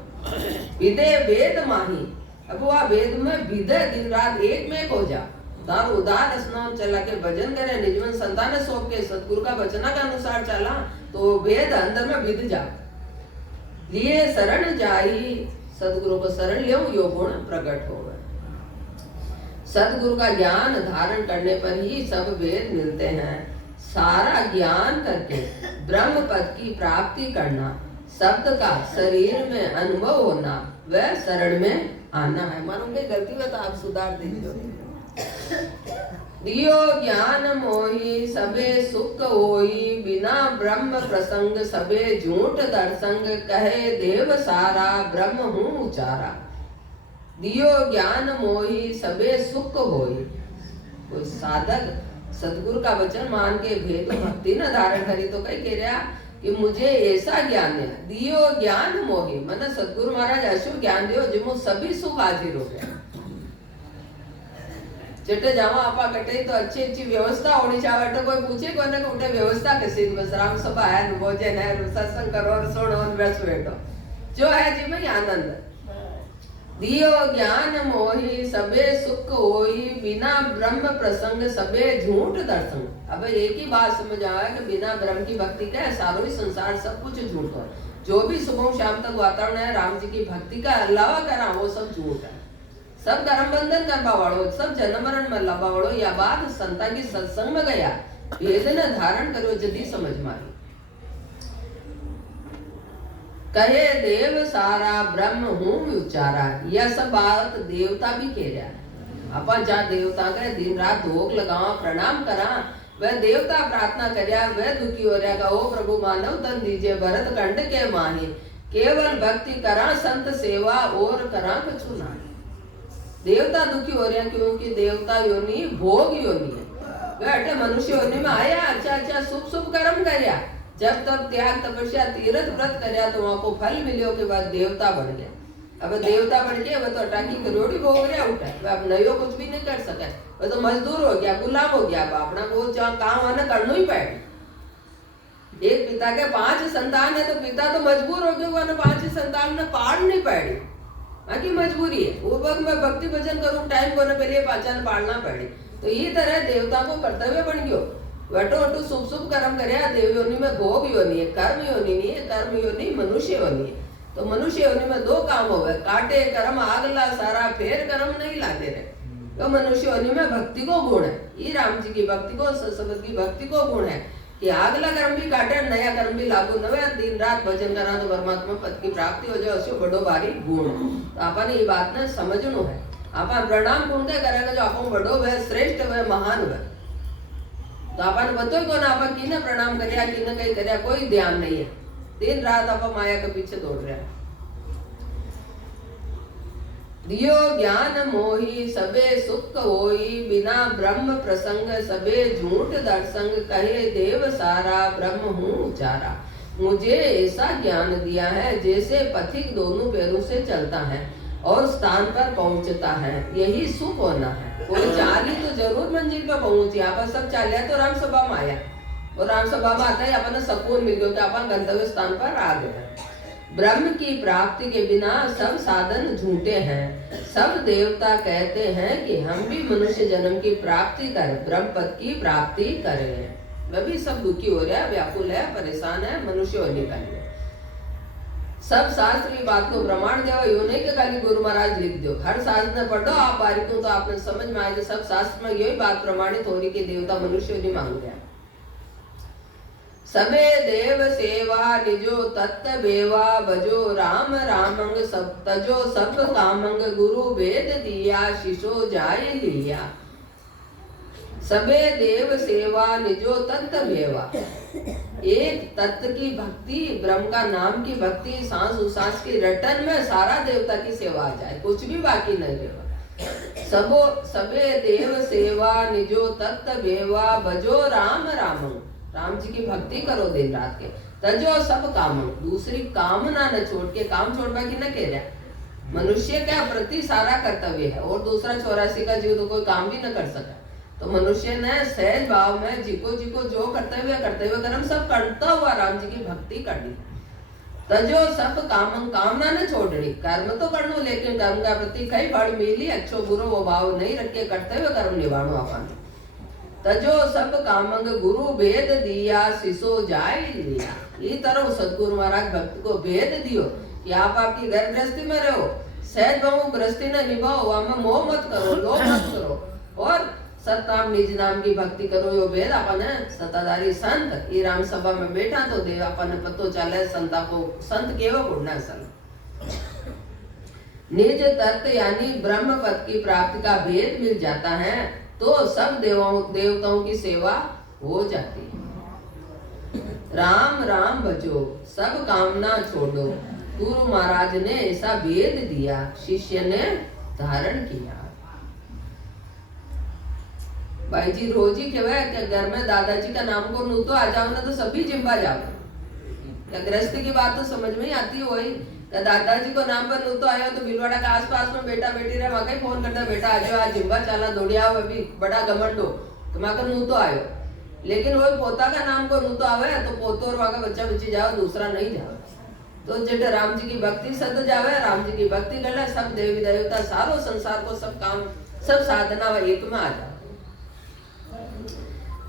विदे वेद माही, अब वह वेद में विदे दिन रात एक में हो जा, दार उदार स्नान चला के भजन करे, निजवन संतान सौंप के सतगुरु का वचना के अनुसार चला तो वेद अंदर में विद जा। लिए शरण जाई, सतगुरु को शरण ले यो गुण प्रकट हो गए। सतगुरु का ज्ञान धारण करने पर ही सब वेद मिलते हैं। सारा ज्ञान करके ब्रह्म पद की प्राप्ति करना, शब्द का शरीर में अनुभव होना, वह शरण में आना है। मानोगे गलती में तो आप सुधार दीजिए। दियो ज्ञान मोही सबे सुख होई, बिना ब्रह्म प्रसंग सबे झूठ दर्शंग, कहे देव सारा ब्रह्म हूँ उचारा। दियो ज्ञान मोही सबे सुख होई, कोई साधक सदगुरु का वचन मान के भेद भक्ति न धारण करी तो कई कह रहा कि मुझे ऐसा ज्ञान है। दियो ज्ञान मोही, मन सदगुरु महाराज ऐसो ज्ञान दियो जिमो सभी सुख हाजिर हो गया। चटे जावा आपा कटे तो अच्छी व्यवस्था होनी चाहिए। तो कोई पूछे कोने को उठे व्यवस्था कैसी, बस राम सभा है, भोजन है, सत्संग करो और सुनो और बस बैठो, जो है जी में आनंद। दियो ज्ञान मोहि सबे सुख होई, बिना ब्रह्म प्रसंग सबे झूठ दर्शन। अब एक ही बात समझ आया कि बिना ब्रह्म की भक्ति का सारो ही संसार सब कुछ झूठ है। जो भी सुबह शाम तक वातावरण है राम जी की भक्ति का अलावा करा वो सब झूठ है। सब कर्म बंधन करवा वाड़ो, सब जन्म मरण में लबा वाड़ो। या बात संता की सत्संग में गया भेद न धारण करो जदी समझ मारी। कहे देव सारा ब्रह्म हूँ उचारा, यह सब बात देवता भी कह रहा है। अपन जहाँ देवता का दिन रात भोग लगावा प्रणाम करा, वह देवता प्रार्थना करया वह दुखी हो रहा। ओ प्रभु मानव तन दीजिए भरत कंड के माही, केवल भक्ति करा संत सेवा और करा कछु ना। देवता दुखी हो रहे हैं क्योंकि देवता योनि भोग योनि है। वह अटे मनुष्य योनि में आया, अच्छा अच्छा शुभ शुभ कर्म करया, जब तब त्याग तपस्या तीर्थ व्रत करया तो वहां को फल मिलो के बाद देवता बन गया। अब देवता बन गया वह तो अटाकी करोड़ी भोग रहा उठा, वह अब नयो कुछ भी नहीं कर सके। वह तो मजदूर हो गया, गुलाम हो गया। अब अपना को जहाँ काम आना करना ही पड़े। एक पिता के 5 संतान है तो पिता तो मजबूर हो गया, 5 संतान ने पाड़ नहीं पाड़ी, बाकी मजबूरी है। वो वक्त मैं भक्ति भजन करूँ टाइम को पहले पाचन पालना पड़े। तो ये तरह देवता को कर्तव्य बन गयो। वटो वटो शुभ शुभ कर्म करे। देव योनि में भोग योनि है, कर्म योनि नहीं है। कर्म योनि मनुष्य योनि है। तो मनुष्य योनि में 2 काम हो गए, काटे कर्म आगला सारा, फेर कर्म नहीं लाते रहे। तो मनुष्य योनि में भक्ति को गुण है। ये राम जी की भक्ति को सबद की भक्ति को गुण है कि आगला कर्म भी काटे नया कर्म भी लागू नवे। दिन रात भजन करा तो परमात्मा पद की प्राप्ति हो जाए, उसको बड़ो भारी गुण। तो अपन ये बात ने समझनो है। अपन प्रणाम गुण के करेंगे जो अपन बड़ो वह श्रेष्ठ वह महान वह। तो अपन बतो को ना अपन किने प्रणाम करया किने कहीं करया कोई ध्यान नहीं है। दिन रात अपन माया के पीछे दौड़ रहा है। दियो ज्ञान मोहि सबे सुख होई, बिना ब्रह्म प्रसंग सबे झूठ दर्शंग। कहे देव सारा ब्रह्म हूँ उचारा, मुझे ऐसा ज्ञान दिया है जैसे पथिक दोनों पैरों से चलता है और स्थान पर पहुंचता है। यही सुख होना है। कोई चाली तो जरूर मंजिल पर पहुंची। आप सब चालिया तो राम सभा में आया और राम सभा में आता ही अपन सुकून मिल गया कि अपन गंतव्य स्थान पर आ गए। ब्रह्म की प्राप्ति के बिना सब साधन झूठे हैं। सब देवता कहते हैं कि हम भी मनुष्य जन्म की प्राप्ति करें, ब्रह्म पद की प्राप्ति करें। वह भी सब दुखी हो रहा है, व्याकुल है, परेशान है, मनुष्य होने का लिए। सब शास्त्र की बात को प्रमाण देवा यो नहीं कि खाली गुरु महाराज लिख दो। हर शास्त्र में पढ़ो आप बारीकों तो आपने समझ में आएगा। सब शास्त्र में यही बात प्रमाणित हो रही कि देवता मनुष्य नहीं मांग गया। सबे देव सेवा निजो तत्व बेवा, बजो राम रामंग सब तजो सब कामंग। गुरु वेद दिया शिशो जाय लिया। सबे देव सेवा निजो तत्व बेवा। एक तत्व की भक्ति, ब्रह्म का नाम की भक्ति, सांस उसास की रटन में सारा देवता की सेवा आ जाए, कुछ भी बाकी नहीं रहेगा। सबे देव सेवा निजो तत्व बेवा, बजो राम रामंग। राम जी की भक्ति करो दिन रात के। तजो सब काम, दूसरी कामना न छोड़ के, काम छोड़वा की न कह रहा। मनुष्य का प्रति सारा कर्तव्य है और दूसरा 84 का जीव तो कोई काम भी न कर सका। तो मनुष्य ने सहज भाव में जिको जो कर्तव्य कर्म सब करता हुआ राम जी की भक्ति करनी। तजो सब काम, कामना न छोड़नी। कर्म तो करनो लेकिन कर्म का प्रति कई फल मिली, अच्छो बुरो वो भाव नहीं रखे, कर्तव्य कर्म निभानो अपन। तजो सब कामंग गुरु भेद दिया, शिशो जाय लिया। ये तरह सदगुरु महाराज भक्त को भेद दियो कि आप आपकी घर गृहस्थी में रहो, सहज भाव गृहस्थी न निभाओ, वहां मोह मत करो, लोभ मत करो और सतनाम निज नाम की भक्ति करो। यो भेद अपन सत्ताधारी संत ये राम सभा में बैठा तो देव अपन पतो चले संता को संत केवल उड़ना संत। निज तत्व यानी ब्रह्म पद की प्राप्ति का भेद मिल जाता है तो सब देवताओं की सेवा हो जाती है। राम राम भजो सब कामना छोड़ो, गुरु महाराज ने ऐसा भेद दिया, शिष्य ने धारण किया। भाई जी रोज ही कहवा कि घर में दादाजी का नाम को नू तो आ जाओ ना तो सभी जिम्बा जाओ। क्या गृहस्थी की बात तो समझ में ही आती है। वही दादाजी को नाम पर नू तो आयो तो भीलवाड़ा के आसपास में बेटा बेटी रहे वहां फोन करता बेटा आज आज जिम्बा चाला दौड़िया हो अभी बड़ा घमंड हो तो वहां का नू तो आयो। लेकिन वही पोता का नाम को नू तो आवे तो पोतो और वहां का बच्चा बच्ची जाओ, दूसरा नहीं जाओ। तो जेठ राम जी की भक्ति सद जावे, राम जी की भक्ति कर ले, सब देवी देवता सारो संसार को सब काम सब साधना व एक में आ जाए।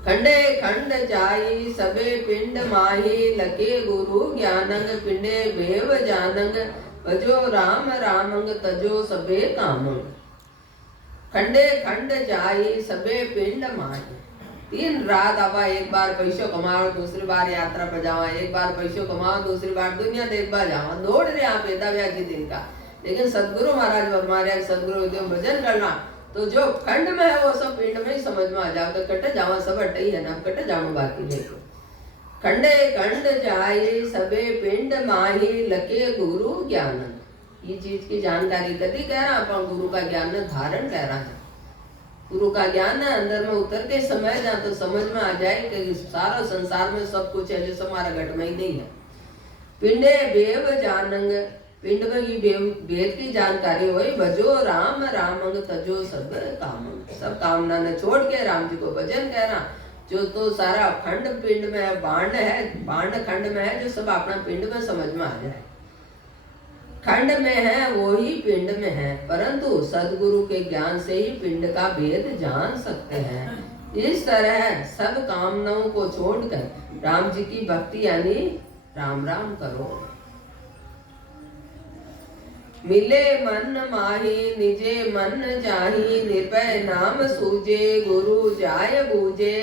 खंडे खंड जाई सबे पिंड माही, लगे गुरु ज्ञानंग पिंडे बेव जानंग, भजो राम रामंग तजो सबे कामंग। खंडे खंड जाई सबे पिंड माही, दिन रात आवा, एक बार पैसों कमाओ, दूसरी बार यात्रा पर जावा, एक बार पैसों कमाओ, दूसरी बार दुनिया देखवा जावा, दौड़ रहे आप एदा व्याजी दिन का। लेकिन सदगुरु महाराज फरमाया, सदगुरु उद्यम भजन करना, तो जो खंड में है वो सब पिंड में ही समझ में आ जाओ, तो कटे जावा सब अटे ही है ना, कटे जाओ बाकी देखो। खंडे खंड जाई सबे पिंड माही, लके गुरु ज्ञान। ये चीज की जानकारी कदी कह रहा, अपन गुरु का ज्ञान धारण कह रहा है। गुरु का ज्ञान है अंदर में उतर के समय जा तो समझ में आ जाए कि सारा संसार में सब कुछ है जो हमारा घट में ही नहीं है। पिंडे बेव जानंग, पिंड में ये वेद की जानकारी हुई, भजो राम रामंग तजो सब कामंग। सब कामना ने छोड़ के राम जी को भजन कहना, जो तो सारा खंड पिंड में है, बाण है, बाण खंड में है, जो सब अपना पिंड में समझ में आ जाए। खंड में है वो ही पिंड में है, परंतु सदगुरु के ज्ञान से ही पिंड का भेद जान सकते हैं। इस तरह सब कामनाओं को छोड़कर राम जी की भक्ति यानी राम राम करो। मिले मन माही निजे मन जाही, निर्भय नाम सूझे गुरु जाय बूझे,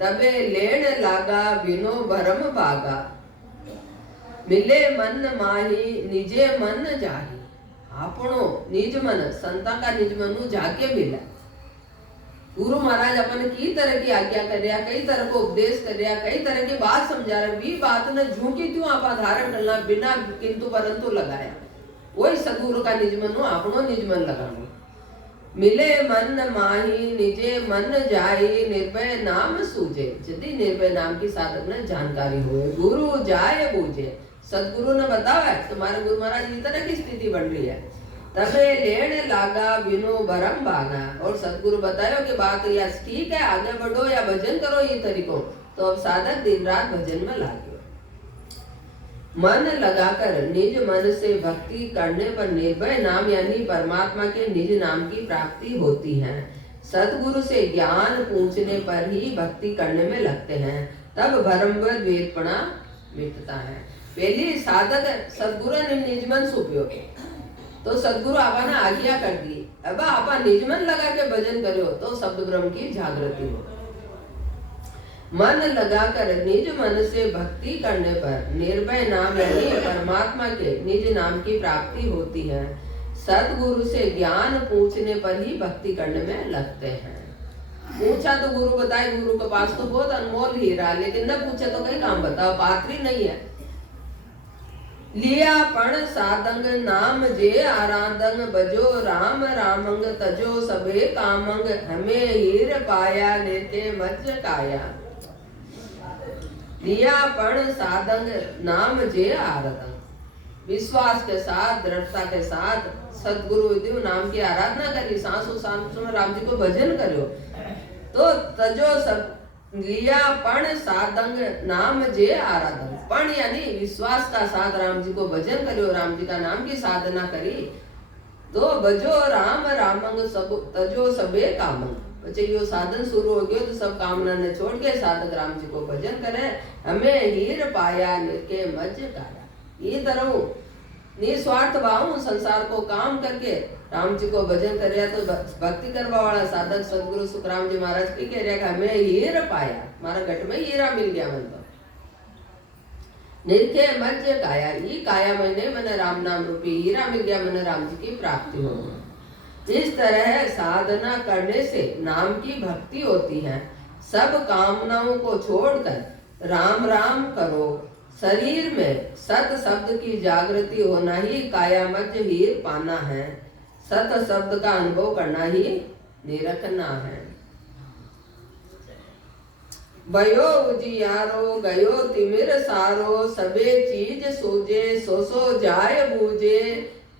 तबे लेण लागा बिनो भरम भागा। मिले मन माही निजे मन जाही, आपनो निज मन, संता का निज मनु जाके मिला। गुरु महाराज अपन की तरह की आज्ञा कर रहा, कई तरह को उपदेश कर रहा, कई तरह की बात समझा रहा, भी बात न झूठी क्यों आप धारण करना बिना किंतु परंतु लगाया। वही सदगुरु का निज मनु आपनो निज मन लगाना। मिले मन माही निजे मन जाई, निर्भय नाम सूझे। यदि निर्भय नाम की साधक ने जानकारी हुए, गुरु जाय बूझे, सदगुरु ने बतावा तुम्हारे गुरु महाराज की तरह की स्थिति बन रही है, तबे लेने लागा बिनो भरम भागा। और सदगुरु बतायो कि बात या ठीक है, आगे बढ़ो या भजन करो ये तरीकों, तो अब साधक दिन रात भजन में लागे। मन लगाकर निज मन से भक्ति करने पर निर्भय नाम यानी परमात्मा के निज नाम की प्राप्ति होती है। सदगुरु से ज्ञान पूछने पर ही भक्ति करने में लगते हैं, तब भरम व द्वेषपना मिटता है। पहली साधक सदगुरु ने निज मन सुप्यो, तो सदगुरु आपा ने आज्ञा कर दी, अब आपा निज मन लगा के भजन करो तो शब्द ब्रह्म की जागृति हो। मन लगाकर निज मन से भक्ति करने पर निर्भय नाम यानी परमात्मा के निज नाम की प्राप्ति होती है। सदगुरु से ज्ञान पूछने पर ही भक्ति करने में लगते हैं। पूछा तो गुरु बताए, गुरु के पास तो बहुत अनमोल हीरा, लेकिन न पूछा तो कई काम बताओ, पात्री नहीं है। लिया पण साधंग नाम जे आराधंग, बजो राम रामंग तजो सबे कामंग, हमें हीर पाया निर्के मज काया। लिया पण साधंग नाम जे आराधंग, विश्वास के साथ दृढ़ता के साथ सदगुरु देव नाम की आराधना करी, सांसों सांसों में राम जी को भजन करो, तो तजो सब लिया पण साधंग नाम जे आराधन। पण यानी विश्वास का साथ राम जी को भजन करो, राम जी का नाम की साधना करी, तो बजो राम रामंग सब तजो सबे कामंग। बच्चे यो साधन शुरू हो गयो तो सब कामना ने छोड़ के साधक राम जी को भजन करे, हमें हीर पाया निर्के मज काया। ये तरह निस्वार्थ भाव संसार को काम करके राम जी को भजन कर रहा, तो भक्ति करवा वाला साधक सदगुरु सुखराम जी महाराज की कह रहा हमें हीर पाया, हमारा घट में हीरा मिल गया। मन तो निर्के मज काया, ये काया मैंने मन राम नाम रूपी हीरा मिल गया, मन राम जी की प्राप्ति हो। इस तरह साधना करने से नाम की भक्ति होती है। सब कामनाओं को छोड़कर राम राम करो। शरीर में सत शब्द की जागृति होना ही कायामज हीर पाना है। सत शब्द का अनुभव करना ही निरखना है। भयो उजियारो गयो तिमिर सारो, सबे चीज सूझे सो सो जाय बूझे,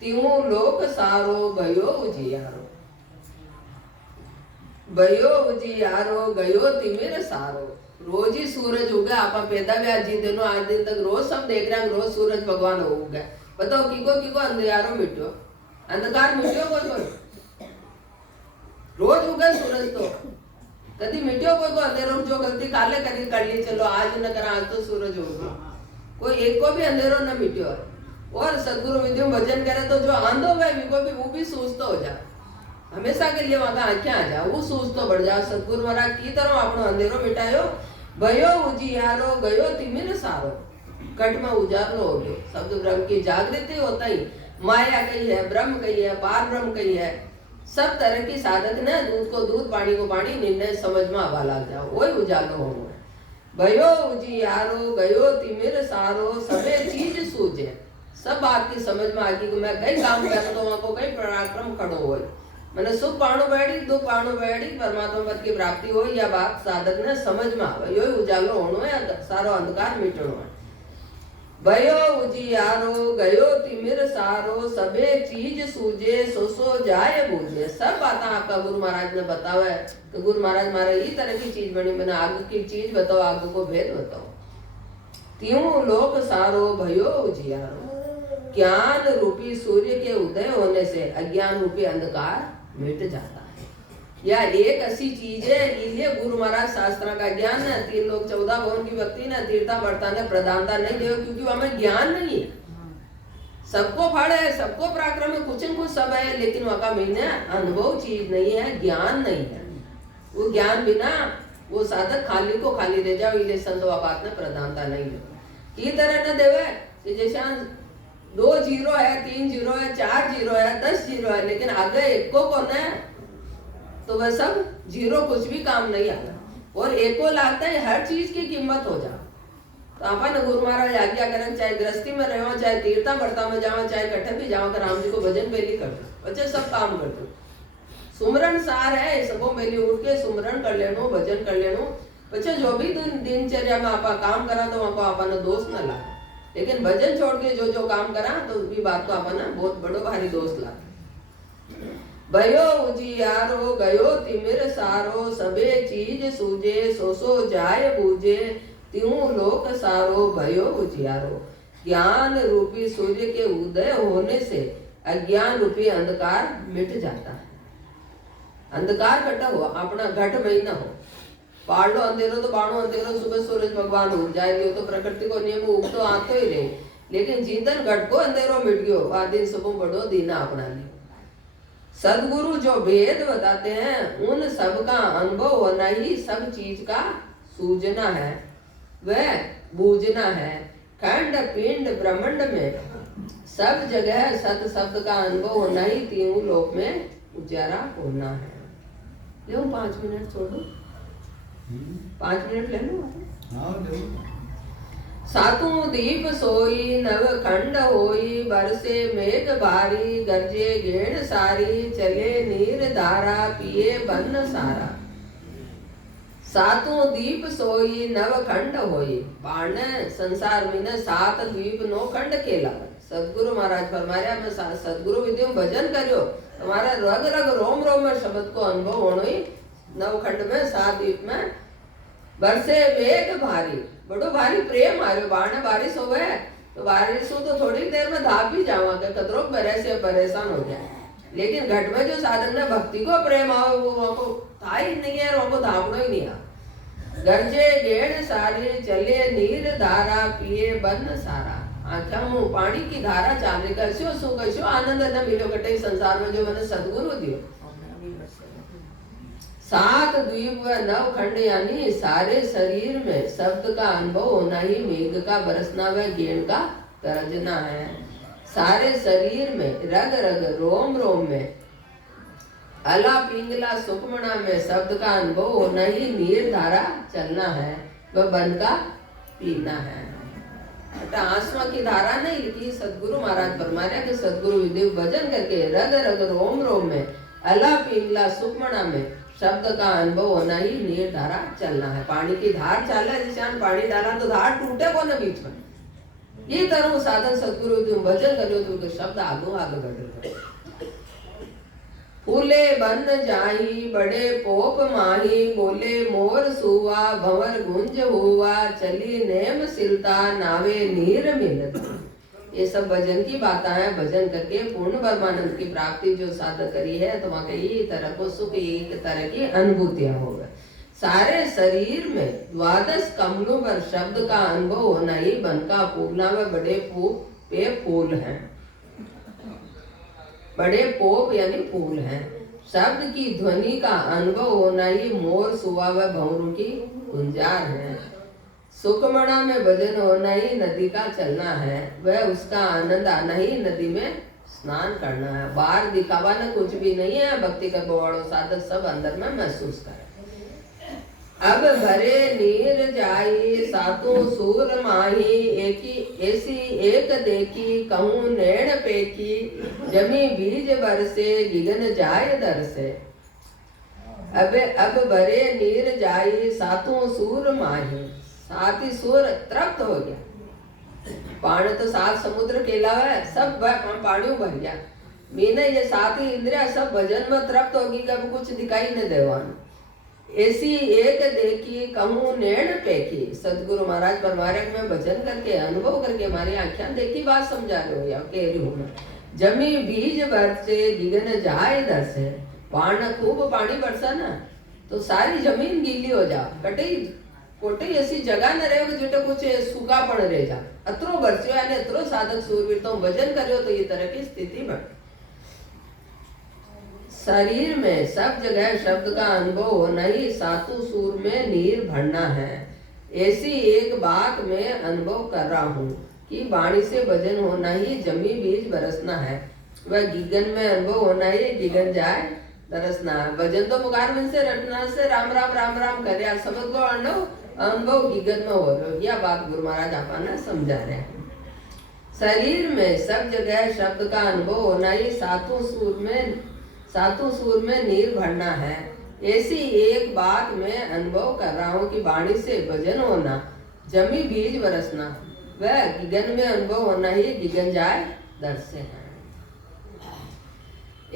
त्यों लोक सारो भयो उजियारो। भयो उजियारो गयो तिमिर सारो, रोज ही सूरज उगा आपा पैदा भी आज दिनों आज दिन तक रोज सब देख रहे हैं रोज सूरज भगवान उगा बताओ किको अंधेरो मिट्यो अंधकार मिट्यो कोई रोज उगा सूरज तो कभी मिट्यो कोई अंधेरो जो गलती काले करी कर ली चलो आज न करा आज तो सूरज होगा कोई एक को भी अंधेरो न मिट्यो और सदगुरु विद्यु भजन करे तो जो आंधो है वो भी सूझतो हो जा हमेशा के लिए वहां आंखें आ जा वो सूझतो बढ़ जा सदगुरु महाराज की तरह अपनो अंधेरो मिटायो भयो उजियारो गयो तिमिर सारो कट में उजालो हो गयो शब्द ब्रह्म की जागृति होता ही माया कही है ब्रह्म कही है पार ब्रह्म कही है सब तरह की साधक ने दूध को दूध पानी को पानी निर्णय समझ में आवा लग जाओ वही उजालो हो भयो उजियारो गयो तिमिर सारो सबे चीज सूझे सब बात की समझ में आ गई कि मैं कई काम कर तो वहां को कई पराक्रम खड़ो हो मैंने सुख पाणु बैठी दुख पाणु बैठी परमात्मा पद की प्राप्ति हो या बात साधक ने समझ में आवे यो उजालो होनो है सारो अंधकार मिटनो है भयो उजियारो गयो तिमिर सारो सबे चीज सूझे सो जाए बूझे सब बात आपका गुरु महाराज ने बतावे कि गुरु महाराज मारे ये तरह की चीज बनी मैंने आग की चीज बताओ आग को भेद बताओ त्यों लोक सारो भयो उजियारो ज्ञान रूपी सूर्य के उदय होने से अज्ञान रूपी अंधकार मिट जाता है या एक ऐसी चीज है इसलिए गुरु महाराज शास्त्र का ज्ञान है 3 लोग 14 भवन की भक्ति ने तीर्था बढ़ता ने प्रधानता नहीं दे क्योंकि हमें ज्ञान नहीं है सबको फल है सबको पराक्रम है कुछ न कुछ सब है लेकिन वहां का महीने अनुभव चीज नहीं है ज्ञान नहीं है वो ज्ञान बिना वो साधक खाली को खाली रह जाओ इसलिए संतो बात ने प्रधानता नहीं दे की तरह न देवे जैसे 2 जीरो है 3 जीरो है 4 जीरो है 10 जीरो है लेकिन आगे एक को कौन है तो वह सब जीरो कुछ भी काम नहीं आता और एक को लगता है हर चीज की कीमत हो जा तो अपन गुरु महाराज आज्ञा करें चाहे गृहस्थी में रहो चाहे तीर्था बढ़ता में जाओ चाहे कट्ठे भी जाओ तो राम जी को भजन बेली कर दो बच्चे सब काम कर दो सुमरन सार है सबों बेली उठ के सुमरन कर लेनो भजन कर लेनो बच्चे जो भी दिनचर्या में आपा काम करा तो वहां को अपन दोष न ला लेकिन भजन छोड़ के जो काम करा तो भी बात को अपन बहुत बड़ो भारी दोष ला भयो उजियारो गयो तिमिर सारो सबे चीज सूझे सो जाए बूझे त्यों लोक सारो भयो उजियारो ज्ञान रूपी सूर्य के उदय होने से अज्ञान रूपी अंधकार मिट जाता है अंधकार कटा हो अपना घट महीना हो पाड़ो अंधेरो तो बाणो अंधेरो सुबह सूरज भगवान उग जाए तो प्रकृति को नियम उग तो आतो ही रहे लेकिन जिंदन घट को अंधेरो मिट गयो आ दिन सुबह बड़ो दीना अपना लियो सदगुरु जो भेद बताते हैं उन सब का अनुभव होना ही सब चीज का सूझना है वह बूझना है खंड पिंड ब्रह्मांड में सब जगह सत शब्द का अनुभव होना ही तीनों लोक में उजारा होना है ले 5 मिनट छोड़ दो 5 मिनट ले लो सातों दीप सोई नव खंड होई बरसे मेघ भारी गरजे घेड़ सारी चले नीर धारा पिए बन सारा सातों दीप सोई नव खंड होई बाण संसार में 7 द्वीप 9 खंड केला सदगुरु महाराज फरमाया मैं सदगुरु विद्यु भजन करियो तुम्हारा रग रग रोम रोम में शब्द को अनुभव होनो ही 9 खंड में 7 द्वीप में बरसे मेघ भारी बड़ो भारी प्रेम आयो बाण बारिश हो गए तो बारिश हो तो थोड़ी देर में धाप भी जावांगे कतरो बरे से परेशान हो जाए लेकिन घट में जो साधन ने भक्ति को प्रेम आओ वो वहां को था ही नहीं है वहां को धापनो ही नहीं आ गरजे गेड़ सारी चले नीर धारा पिए बन सारा आख्या मुंह पानी की धारा चाले कशो आनंद न मिलो कटे संसार में जो मैंने सदगुरु दियो 7 द्वीप व 9 खंड यानी सारे शरीर में शब्द का अनुभव होना ही मेघ का बरसना व गेण का गरजना है सारे शरीर में रग रग रोम रोम में अला पिंगला सुकमना में शब्द का अनुभव होना ही नीर धारा चलना है वह बन का पीना है आसमा की धारा नहीं लिखी सदगुरु महाराज फरमाया कि सदगुरु विदेव भजन करके रग रग रोम रोम में अला पिंगला सुकमना में शब्द का अनुभव होना ही नीर धारा चलना है पानी की धार चल है जिसे पानी डाला तो धार टूटे को ना बीच में ये तरह साधन सदगुरु भजन करो तो शब्द आगो आगे बढ़ फूले बन जाही बड़े पोप माही, बोले मोर सुवा भंवर गुंज हुआ, चली नेम सिलता नावे नीर मिलत। ये सब भजन की बातें हैं। भजन करके पूर्ण ब्रह्मानंद की प्राप्ति जो साधक करी है, तो वहाँ कई तरह को सुख, एक तरह की अनुभूतियां हो गए। सारे शरीर में 12 कमलों पर शब्द का अनुभव होना ही बन का फूलना व बड़े पोप पे फूल हैं। बड़े पोप यानी फूल हैं। शब्द की ध्वनि का अनुभव होना ही मोर सुवा व भंवरों की गुंजार है। सुखमणा में भजन होना ही नदी का चलना है, वह उसका आनंद आना ही नदी में स्नान करना है। बाहर दिखावा न कुछ भी नहीं है। भक्ति का बोवाड़ो साधक सब अंदर में महसूस करे। अब भरे नीर जाई सातों सूर माही, ऐसी एक देखी कहूँ नैण पेकी, जमी बीज बरसे गिगन जाए दर से। अब भरे नीर जाई सातों सूर माही, 7 ही सूर तृप्त हो गया। पानी तो 7 समुद्र के अलावा है, सब पानी भर गया। मीने ये 7 ही इंद्रिया सब भजन में तृप्त होगी, कभी कुछ दिखाई न देवान। ऐसी एक देखी कहूँ नैण पेकी। सदगुरु महाराज परमारक में भजन करके अनुभव करके हमारी आंखें देखी बात समझा रहे हो या कह रही हूँ मैं। जमी बीज बरसे गिगन जाए दर से। पानी खूब पानी बरसा ना तो सारी जमीन गीली हो जा, कटे कोटे ऐसी जगह न रहे जो कुछ सूखा पड़ रह जा। अतरो बरस्यो यानी अतरो साधक सूरवीर तो भजन करो तो ये तरह की स्थिति बन। शरीर में सब जगह शब्द का अनुभव होना ही सातों सूर में नीर भरना है। ऐसी एक बात में अनुभव कर रहा हूँ कि वाणी से भजन होना ही जमी बीज बरसना है, वह गिगन में अनुभव होना ही गिगन जाए दरसना है। भजन तो पुकार में से रटना से राम राम राम राम कर समझ को अनुभव गिगन में हो रहा। यह बात गुरु महाराज आपने समझा रहे हैं। शरीर में सब जगह शब्द का अनुभव होना ही सातों सूर में नीर भरना है। ऐसी एक बात मैं अनुभव कर रहा हूँ कि वाणी से भजन होना जमी बीज बरसना, वह गिगन में अनुभव होना ही गिगन जाए दर से है।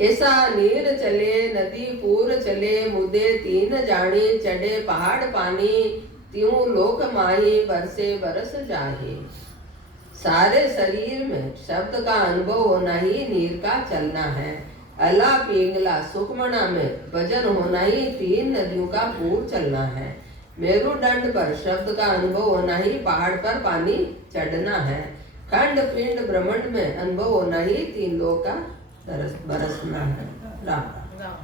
ऐसा नीर चले नदी पूर चले, मुदे 3 जानी चढ़े पहाड़ पानी, त्यों लोक माही बरसे बरस जाहे। सारे शरीर में शब्द का अनुभव होना ही नीर का चलना है। अला पिंगला सुखमणा में भजन होना ही 3 नदियों का पूर चलना है। मेरुदंड पर शब्द का अनुभव होना ही पहाड़ पर पानी चढ़ना है। खंड पिंड ब्रह्मांड में अनुभव होना ही 3 लोक का बरसना है। राम राम।